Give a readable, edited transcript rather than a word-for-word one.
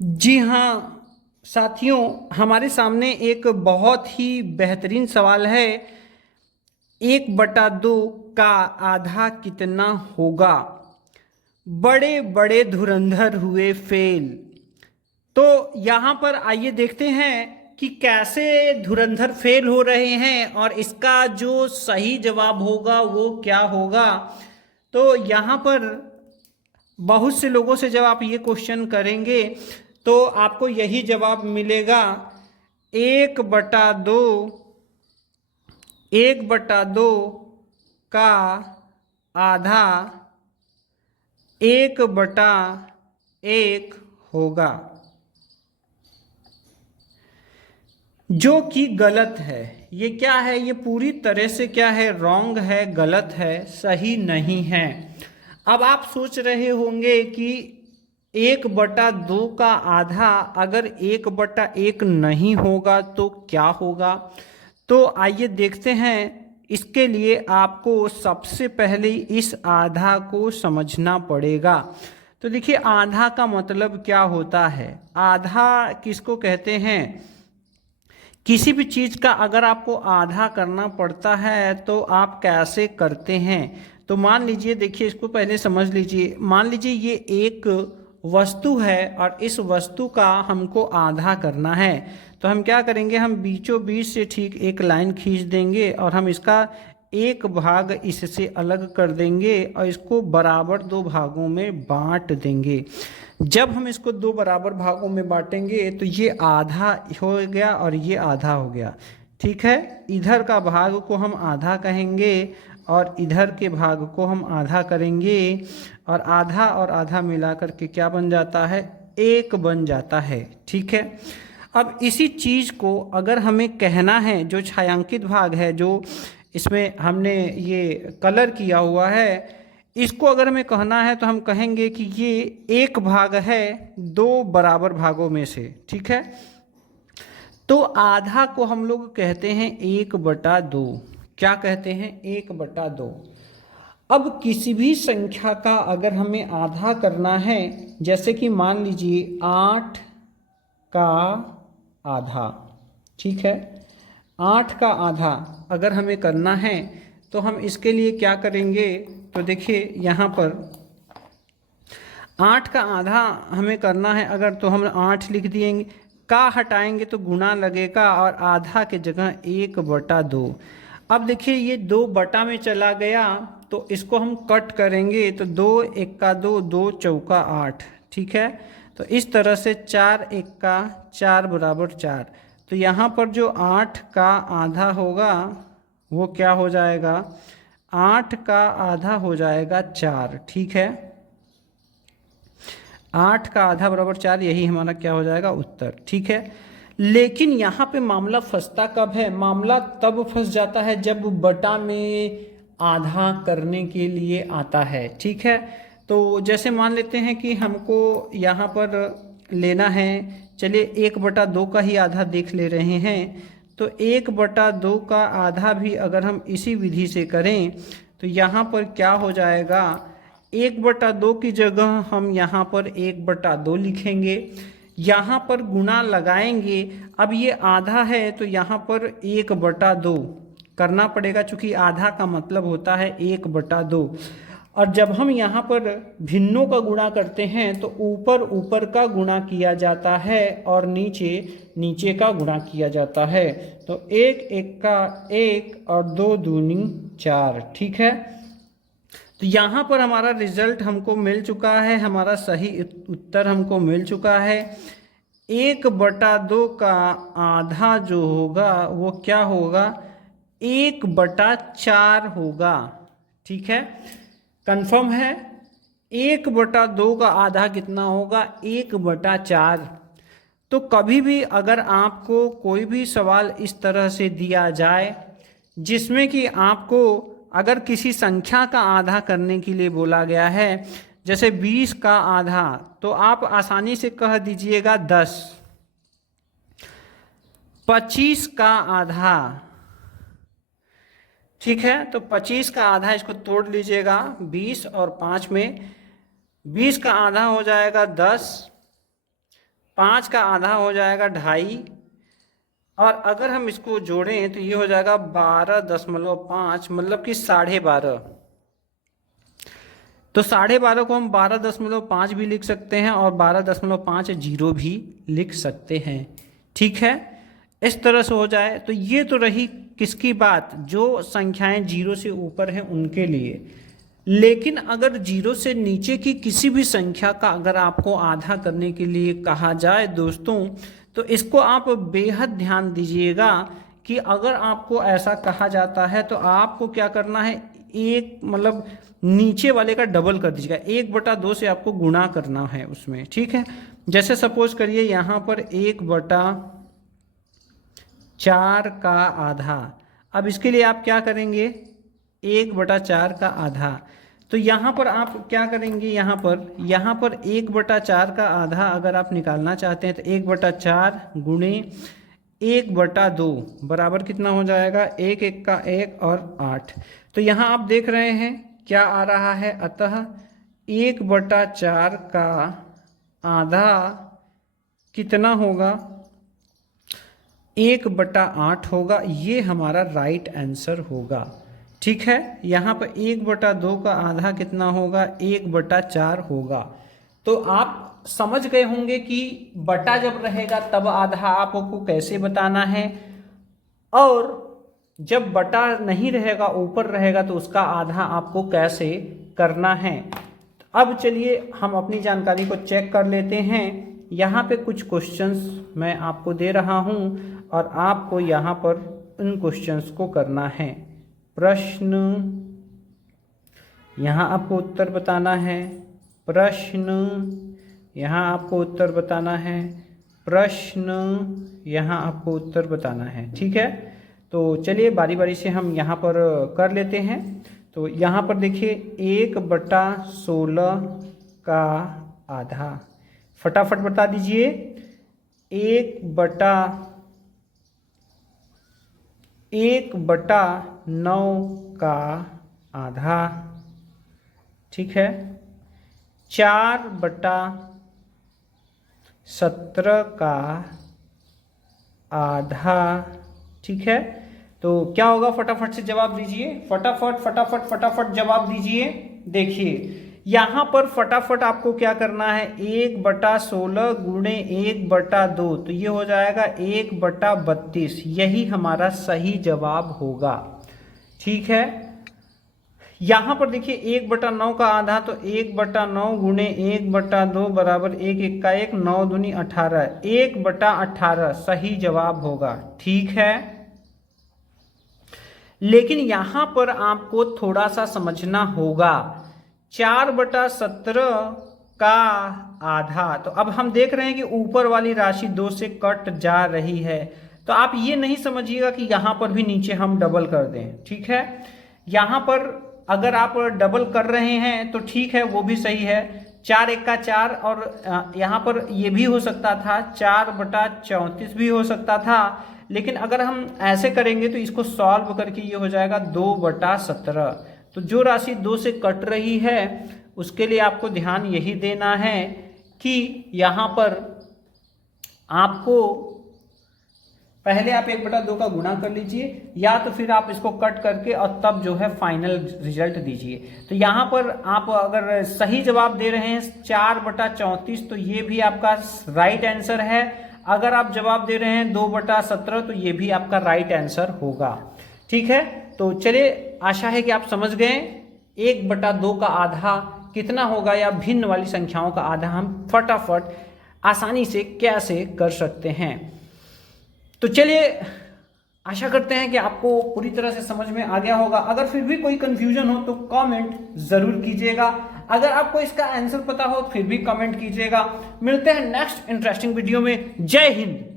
जी हाँ साथियों, हमारे सामने एक बहुत ही बेहतरीन सवाल है। 1/2 का आधा कितना होगा? बड़े बड़े धुरंधर हुए फेल। तो यहाँ पर आइए देखते हैं कि कैसे धुरंधर फेल हो रहे हैं और इसका जो सही जवाब होगा वो क्या होगा। तो यहाँ पर बहुत से लोगों से जब आप ये क्वेश्चन करेंगे तो आपको यही जवाब मिलेगा। 1/2, 1/2 का आधा 1/1 होगा, जो कि गलत है। ये क्या है? ये पूरी तरह से क्या है? रॉन्ग है, गलत है, सही नहीं है। अब आप सोच रहे होंगे कि 1/2 का आधा अगर 1/1 नहीं होगा तो क्या होगा। तो आइए देखते हैं। इसके लिए आपको सबसे पहले इस आधा को समझना पड़ेगा। तो देखिए, आधा का मतलब क्या होता है? आधा किसको कहते हैं? किसी भी चीज़ का अगर आपको आधा करना पड़ता है तो आप कैसे करते हैं? तो मान लीजिए, देखिए इसको पहले समझ लीजिए। मान लीजिए ये एक वस्तु है और इस वस्तु का हमको आधा करना है। तो हम क्या करेंगे? हम बीचों बीच से ठीक एक लाइन खींच देंगे और हम इसका एक भाग इससे अलग कर देंगे और इसको बराबर दो भागों में बांट देंगे। जब हम इसको दो बराबर भागों में बांटेंगे तो ये आधा हो गया और ये आधा हो गया। ठीक है, इधर का भाग को हम आधा कहेंगे और इधर के भाग को हम आधा करेंगे और आधा मिला करके क्या बन जाता है? एक बन जाता है। ठीक है, अब इसी चीज़ को अगर हमें कहना है, जो छायांकित भाग है, जो इसमें हमने ये कलर किया हुआ है, इसको अगर हमें कहना है तो हम कहेंगे कि ये एक भाग है दो बराबर भागों में से। ठीक है, तो आधा को हम लोग कहते हैं 1/2। क्या कहते हैं? 1/2। अब किसी भी संख्या का अगर हमें आधा करना है, जैसे कि मान लीजिए 8 का आधा। ठीक है, 8 का आधा अगर हमें करना है तो हम इसके लिए क्या करेंगे? तो देखिए यहाँ पर 8 का आधा हमें करना है अगर, तो हम 8 लिख दिएंगे। का हटाएंगे तो गुना लगेगा और आधा के जगह 1/2। अब देखिए ये 2 बटा में चला गया तो इसको हम कट करेंगे तो 2 1 2, 2 चौका 8। ठीक है, तो इस तरह से 4 1 4 बराबर 4। तो यहाँ पर जो 8 का आधा होगा वो क्या हो जाएगा? 8 का आधा हो जाएगा 4। ठीक है, 8 का आधा बराबर 4, यही हमारा क्या हो जाएगा? उत्तर। ठीक है, लेकिन यहाँ पे मामला फंसता कब है? मामला तब फंस जाता है जब बटा में आधा करने के लिए आता है। ठीक है, तो जैसे मान लेते हैं कि हमको यहाँ पर लेना है, चलिए 1/2 का ही आधा देख ले रहे हैं। तो 1/2 का आधा भी अगर हम इसी विधि से करें तो यहाँ पर क्या हो जाएगा? 1/2 की जगह हम यहाँ पर 1/2 लिखेंगे, यहाँ पर गुना लगाएंगे। अब ये आधा है तो यहाँ पर 1/2 करना पड़ेगा, चूंकि आधा का मतलब होता है 1/2। और जब हम यहाँ पर भिन्नों का गुणा करते हैं तो ऊपर ऊपर का गुणा किया जाता है और नीचे नीचे का गुणा किया जाता है। तो 1 1 1 और 2 दूनी 4। ठीक है, तो यहाँ पर हमारा रिजल्ट हमको मिल चुका है, हमारा सही उत्तर हमको मिल चुका है। 1/2 का आधा जो होगा वो क्या होगा? 1/4 होगा। ठीक है, कंफर्म है? 1/2 का आधा कितना होगा? 1/4। तो कभी भी अगर आपको कोई भी सवाल इस तरह से दिया जाए जिसमें कि आपको अगर किसी संख्या का आधा करने के लिए बोला गया है, जैसे 20 का आधा, तो आप आसानी से कह दीजिएगा 10। 25 का आधा, ठीक है, तो 25 का आधा इसको तोड़ लीजिएगा 20 और 5 में। 20 का आधा हो जाएगा 10, 5 का आधा हो जाएगा 2.5, और अगर हम इसको जोड़ें तो ये हो जाएगा 12.5, मतलब कि 12.5। तो 12.5 को हम 12.5 भी लिख सकते हैं और 12.50 भी लिख सकते हैं। ठीक है, इस तरह से हो जाए। तो ये तो रही किसकी बात, जो संख्याएं 0 से ऊपर हैं उनके लिए। लेकिन अगर 0 से नीचे की किसी भी संख्या का अगर आपको आधा करने के लिए कहा जाए दोस्तों, तो इसको आप बेहद ध्यान दीजिएगा कि अगर आपको ऐसा कहा जाता है तो आपको क्या करना है, एक मतलब नीचे वाले का डबल कर दीजिएगा, 1/2 से आपको गुणा करना है उसमें। ठीक है, जैसे सपोज करिए यहाँ पर 1/4 का आधा। अब इसके लिए आप क्या करेंगे, 1/4 का आधा। तो यहाँ पर आप क्या करेंगे, यहाँ पर 1/4 का आधा अगर आप निकालना चाहते हैं तो 1/4 गुणे 1/2 बराबर कितना हो जाएगा, 1 1 का 1 और 8। तो यहाँ आप देख रहे हैं क्या आ रहा है, अतः 1/4 का आधा कितना होगा, 1/8 होगा। ये हमारा राइट आंसर होगा। ठीक है, यहाँ पर 1/2 का आधा कितना होगा, 1/4 होगा। तो आप समझ गए होंगे कि बटा जब रहेगा तब आधा आपको कैसे बताना है, और जब बटा नहीं रहेगा ऊपर रहेगा तो उसका आधा आपको कैसे करना है। अब चलिए हम अपनी जानकारी को चेक कर लेते हैं। यहाँ पे कुछ क्वेश्चंस मैं आपको दे रहा हूँ और आपको यहाँ पर उन क्वेश्चंस को करना है। प्रश्न, यहाँ आपको उत्तर बताना है, प्रश्न, यहाँ आपको उत्तर बताना है, प्रश्न, यहाँ आपको उत्तर बताना है। ठीक है, तो चलिए बारी बारी से हम यहाँ पर कर लेते हैं। तो यहाँ पर देखिए 1/16 का आधा, फटाफट बता दीजिए, 1/9 का आधा। ठीक है, 4/17 का आधा। ठीक है, तो क्या होगा, फटाफट से जवाब दीजिए, फटाफट जवाब दीजिए। देखिए यहाँ पर फटाफट आपको क्या करना है, 1/16 गुणे 1/2, तो ये हो जाएगा 1/32। यही हमारा सही जवाब होगा। ठीक है, यहाँ पर देखिए 1/9 का आधा, तो 1/9 गुणे 1/2 बराबर 1 1 का 1, 9 दूनी 18, 1/18 सही जवाब होगा। ठीक है, लेकिन यहाँ पर आपको थोड़ा सा समझना होगा, 4/17 का आधा। तो अब हम देख रहे हैं कि ऊपर वाली राशि 2 से कट जा रही है, तो आप ये नहीं समझिएगा कि यहाँ पर भी नीचे हम डबल कर दें। ठीक है, यहाँ पर अगर आप डबल कर रहे हैं तो ठीक है, वो भी सही है, 4 1 का 4, और यहाँ पर ये भी हो सकता था 4/34 भी हो सकता था। लेकिन अगर हम ऐसे करेंगे तो इसको सॉल्व करके ये हो जाएगा 2/17। तो जो राशि 2 से कट रही है उसके लिए आपको ध्यान यही देना है कि यहाँ पर आपको पहले आप 1/2 का गुणा कर लीजिए, या तो फिर आप इसको कट करके और तब जो है फाइनल रिजल्ट दीजिए। तो यहाँ पर आप अगर सही जवाब दे रहे हैं 4/34, तो ये भी आपका राइट आंसर है। अगर आप जवाब दे रहे हैं 2/17, तो ये भी आपका राइट आंसर होगा। ठीक है, तो चलिए आशा है कि आप समझ गए 1/2 का आधा कितना होगा, या भिन्न वाली संख्याओं का आधा हम फटाफट आसानी से कैसे कर सकते हैं। तो चलिए आशा करते हैं कि आपको पूरी तरह से समझ में आ गया होगा। अगर फिर भी कोई कंफ्यूजन हो तो कमेंट जरूर कीजिएगा। अगर आपको इसका आंसर पता हो फिर भी कमेंट कीजिएगा। मिलते हैं नेक्स्ट इंटरेस्टिंग वीडियो में। जय हिंद।